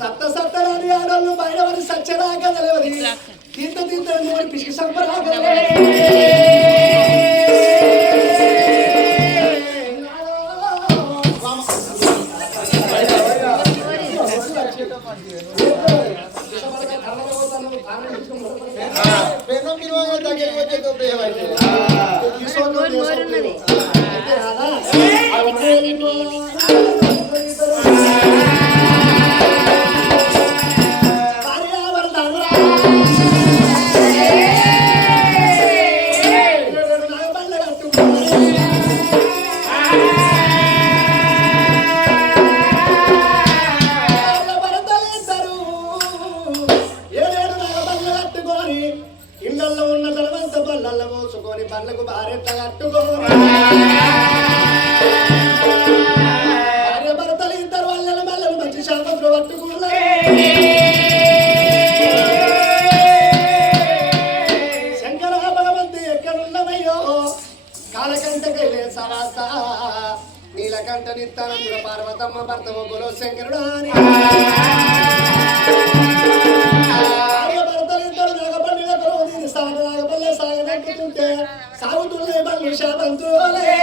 సత్త సత్తరాని ఆడోళ్ళు బయటపడి సచ్చరాక తెలియదు తీర్థ తీర్థ పిసికి సంపరాక ఇళ్లలో ఉన్న తలవంత పళ్ళల్లో మోసుకొని పళ్ళకు భార్యత కట్టుకోని భార్య భర్తలు ఇద్దరు వాళ్ళని మళ్ళీ మంచి శాపంలో పట్టుకున్నారు. శంకర భగవంతి ఎక్కడున్నవయ్యో కాలకంట కైలే సవాస నీలకంఠ నిత్తానందుల పార్వతమ్మ భర్త మొగ్గులో శంకరుడు అని సాగపల్లె సాగనట్టుకుంటే సాగుతుండే బల్లి శాపంతులే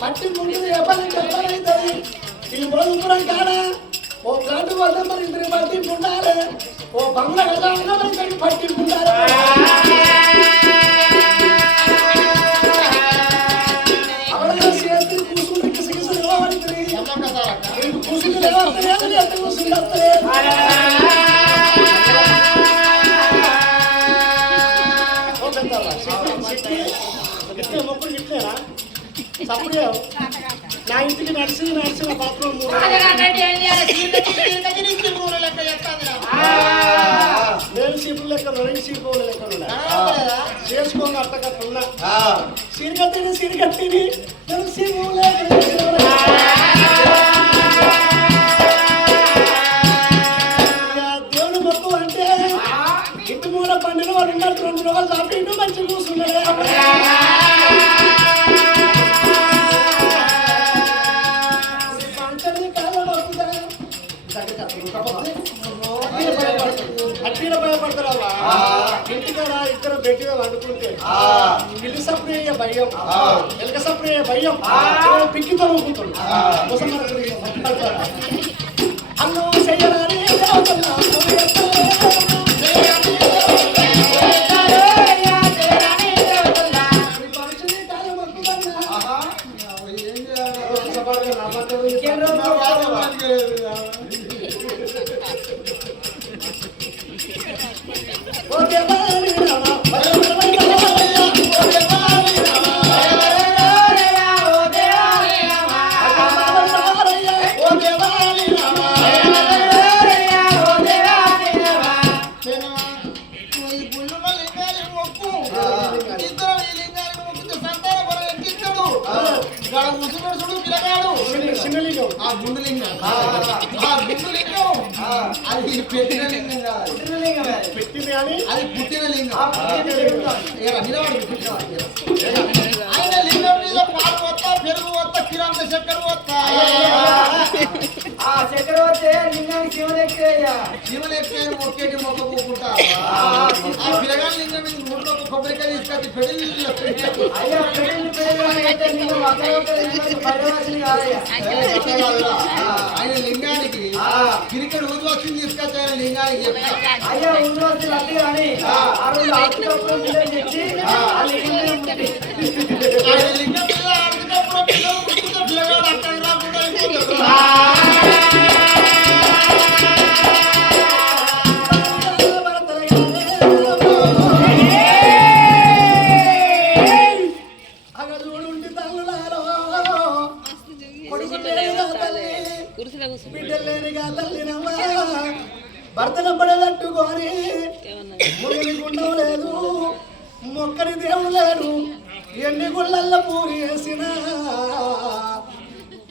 పట్టి ముందు ఈ బోధపురం కాడ ఓ ప్లాంట్ వద్ద మరి ఇద్దరికి పట్టింపు ఉండాలి, ఓ బంగ్లా కదా మరి ఇద్దరికి పట్టింపు ఉండాలి. అవడా చేతి కూసుంటే కిసకిసలు లేవంటుంది, కూసుంటే లేవస్తలేదు, ఎంత కూసుంటే వస్తలేదు. మొక్కులు గిట్లేనా సప్పుడు నా ఇంటికి నడిచిన బాత్రూమ్ నేను సీపులు లెక్క 2 సీపులు లెక్క చేసుకోండి అట్టకట్టున్నా సిరిగట్టిని నేను సీపులు దేవుడు మొక్కు అంటే ఇంటి మూల పండిన వాడు ఉన్నట్టు 2 రోజులు చాపిండు మంచిగా కూర్చున్నాడు. అట్టిన భయపడతారా ఇంటికాడ ఇద్దరు బెట్టిగా వండుకుంటే ఇల్లు సప్రయ్యే భయం, ఎలక సప్రయ్యే భయం, పిక్కితో ఊపుకుంటాడు. అన్నం చెయ్యాలని పెట్టింది కానీ అది పుట్టిన లింగం. ఆయన లింగం మీద పాలు వస్తా, పెరుగు వస్తా, కిరాంత చక్కెర వస్తా. ఆ చక్కెర వస్తే లింగానికి శివలెక్కే మొక్కేటి మొక్క పోకుంటా. ఆ పిల్లగాని లింగం మీద 3 కొబ్బరికాయ తీసుకొచ్చి పెళ్లి ఆయన లింగానికి గిరికడు ఊర్వశిని తీసుకొచ్చి ఆయన లింగానికి అయ్యా ఊర్వశి లడ్డు కానీ లింగం పిల్లగాడు అక్కడ రాకుండా బిడ్డలేనిగా తల్లినమ్మా భర్తను పడదట్టుకొని మురిని గుండం లేదు, మొక్కని దేవుడు లేడు, ఎన్ని గుళ్ళల్లో పూరి వేసిన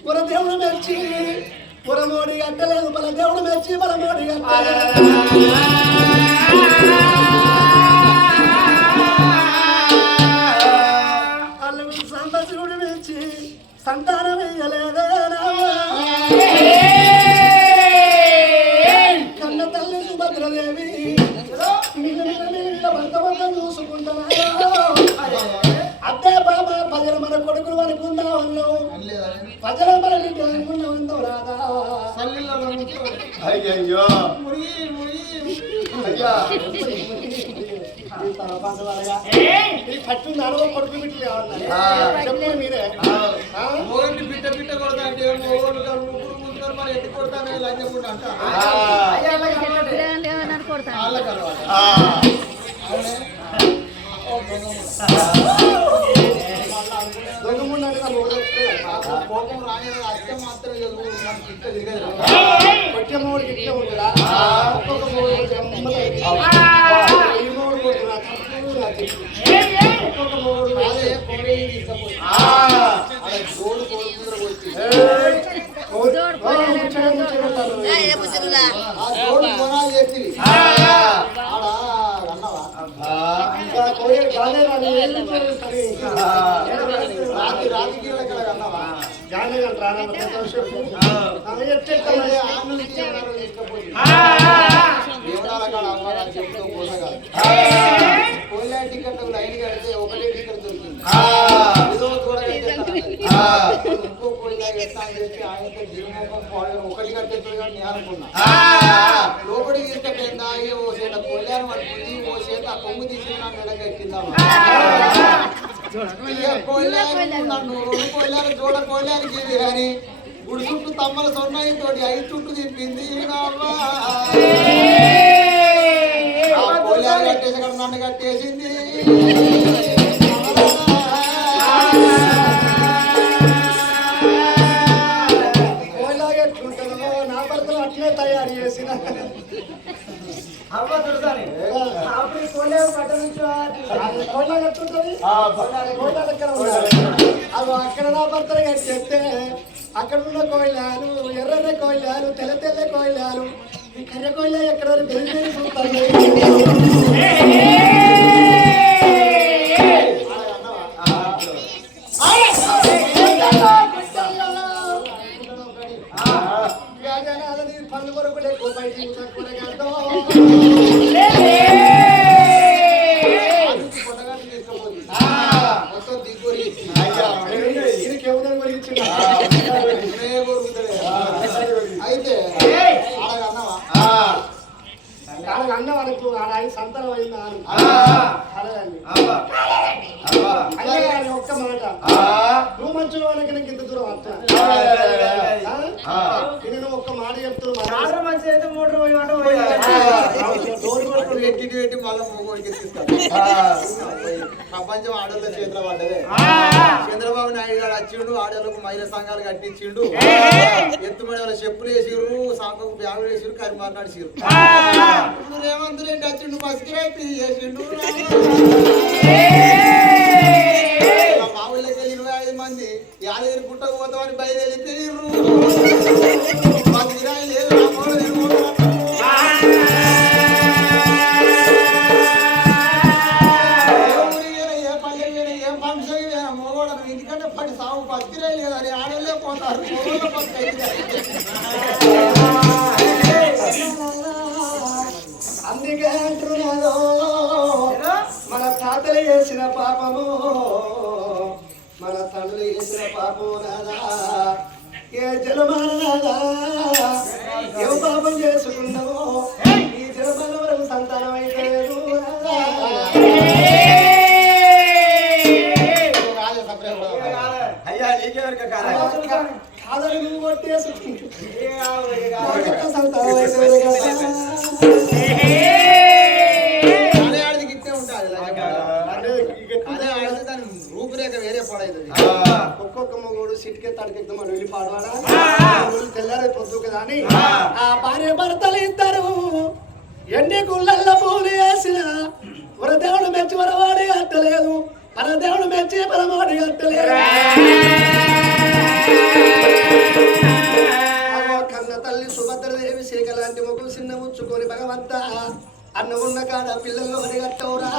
పుర దేవుడు మెచ్చి పురమోడి గట్టలేదు, మన దేవుడు మెచ్చి పరమోడి గట్టలేదు. సంతసుడు మెచ్చి సంతానం వేయలేదే కన్న తల్లి సుభద్రదేవి భర్తవంతం చూసుకుంటున్నా. అద్దే బాబా ప్రజల మన కొడుకులు అనుకుందామన్నావు, ప్రజల మన బిడ్డ అనుకున్నావు రాదా. అయ్యో పట్టున్నారు కొడుకు బిడ్డలు కావాలి చెప్పండి మీరే. బిడ్డ బిడ్డ కొడతా అంటే మరి ఎట్టి కొడతానే లంజకుండా అంట కోపం రాని అత్యం మాత్రం కొట్టే మూడు ఇట్లా ఉంటుందా ఒక్కొక్క మూడు ఒక్కొక్క మూడు అదే పొడి తీసుకపోయి గోడు కొనాలి చెప్పి రాజకీయాలు ఎక్కడ అన్నావా గాంధీ చెప్తూ పోసగా పోయిన టికెట్ లైన్ కడితే ఒకటే టికెట్ దొరికింది, ఇంకో పోయినా ఎట్లా అని చెప్పి ఆయనతో గిరిమోహం ఒకటి కట్టేస్తుంది కానీ నేను అనుకున్నా లోపలికి ఇరుకపోయిందా ఓ చేత కొల్లాను పట్టుకుంది ఓ చేత ఆ కొమ్ము తీసి నా మెడకి ఎక్కిందామా నన్ను రెండు కొల్లాను జోడ కొల్లానికి కానీ గుడి చుట్టూ తమ్మల సొన్నాయి తోటి 5 చుట్టూ తిప్పింది కొల్లాను కట్టేసి అక్కడ నన్ను కట్టేసింది తయారు చేసిన అవ్వ చూడసారి అప్పుడు కొల్లేవు కట్ట నుంచి కోళ్ళ కట్టుంటది కోళ్ళ దగ్గర అవి అక్కడ నా భర్తలు కట్టేస్తే అక్కడ ఉన్న కోయిలాలు ఎర్రని కోయిలాలు తెల్ల తెల్ల కోయిలాలు ఈ కర్ర కోయిల ఎక్కడ బెరిబెరి చూస్తారు పనులు కొరకు ఎక్కువ బయటికి అయితే అన్న వాళ్ళకు ఆయన సంతానం అయిందా అడగండి ఒక్క మాట నువ్వు మంచి వాళ్ళకి నాకు ఇంత దూరం వస్తా నేను ఒక్క మాట చెప్తున్నాను మంచి అయితే మోటార్ ఎట్టి పెట్టి మళ్ళీ మూగోడికి ప్రపంచం ఆడోళ్ళ చేతిలో పడ్డదే చంద్రబాబు నాయుడు గారు వచ్చిండు ఆడోళ్ళకు మహిళా సంఘాలు కట్టించిండు ఎత్తుమడి వాళ్ళ చెప్పులు వేసిరు సాంకకు బ్యాగులు వేసిరు కరిమారు నడిచిరు రేవంత్ రెడ్డి వచ్చిండు బస్కి చేసిండు మా ఊళ్ళకి 25 మంది యాదగిరి గుట్టకు పోతామని బయలుదేరి లేదు ఎందుకంటే 10 సాగు బతికిరే లేదని ఆడలే పోతారు అందుకే అంటున్నాదో మన తాతలు చేసిన పాపము మన తండ్రులు చేసిన పాపము నాదా ఏ జలమానదా ఏ పాపం చేసుకున్నావో ఈ జలమాన వరకు సంతానం అయితే లేదు అయ్యా నీకెవరిక కాదని నువ్వు కొట్టేసుకుంటా సంతానం రూపురేఖ వేరే పాడైతుంది ఒక్కొక్క మొగోడు సిటికే తడికెళ్తాం అని వెళ్ళి పాడవాడా తెల్లారే పొద్దు కదా అని ఆ భార్య భర్తలు ఇద్దరు ఎన్ని గుళ్ళల్లో పూలు వేసిన వరదేవుడు మెచ్చి వరవాడి కట్టలేదు పరదేవుడు మెచ్చి పరమాడి కట్టలేదు కన్న తల్లి సుభద్రదేవి శేఖ లాంటి మొగ్గు చిన్న ముచ్చుకొని భగవంత అన్న ఉన్న కాడ పిల్లల్లో వరి కట్టవురా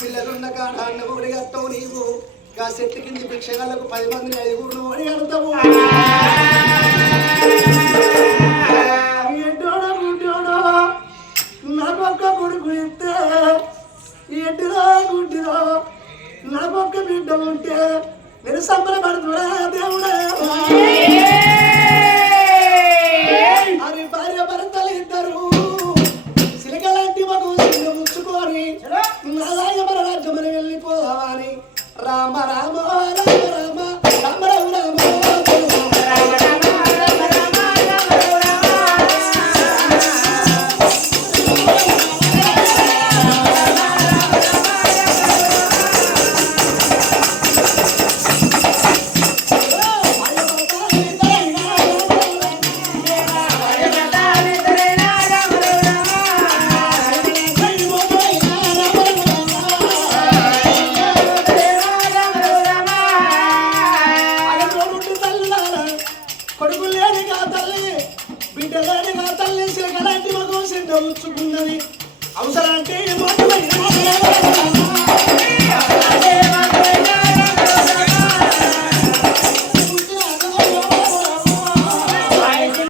పిల్లలున్న కాడ అన్న ఒడి కట్టవు నీవు గా చెట్టు కింది భిక్షగాలకు 10 మందిని 5 ఒడి కడతావు ఎడ్డోడో గుడ్డోడో నాకొక్క కొడుకు ఇస్తే ఎడ్డిలో గుడ్డిలో నాకొక్క బిడ్డ ఉంటే నేను సంబరపడుతున్నా దేవుడా అని భార్య భర్తలు ఇద్దరు సిలికలాంటి మగు ముచ్చుకొని నాలాయ మన రాజ్యమని వెళ్ళిపోదామని రామ రామ రామ రామ రామ రామ రామ అవసరానికి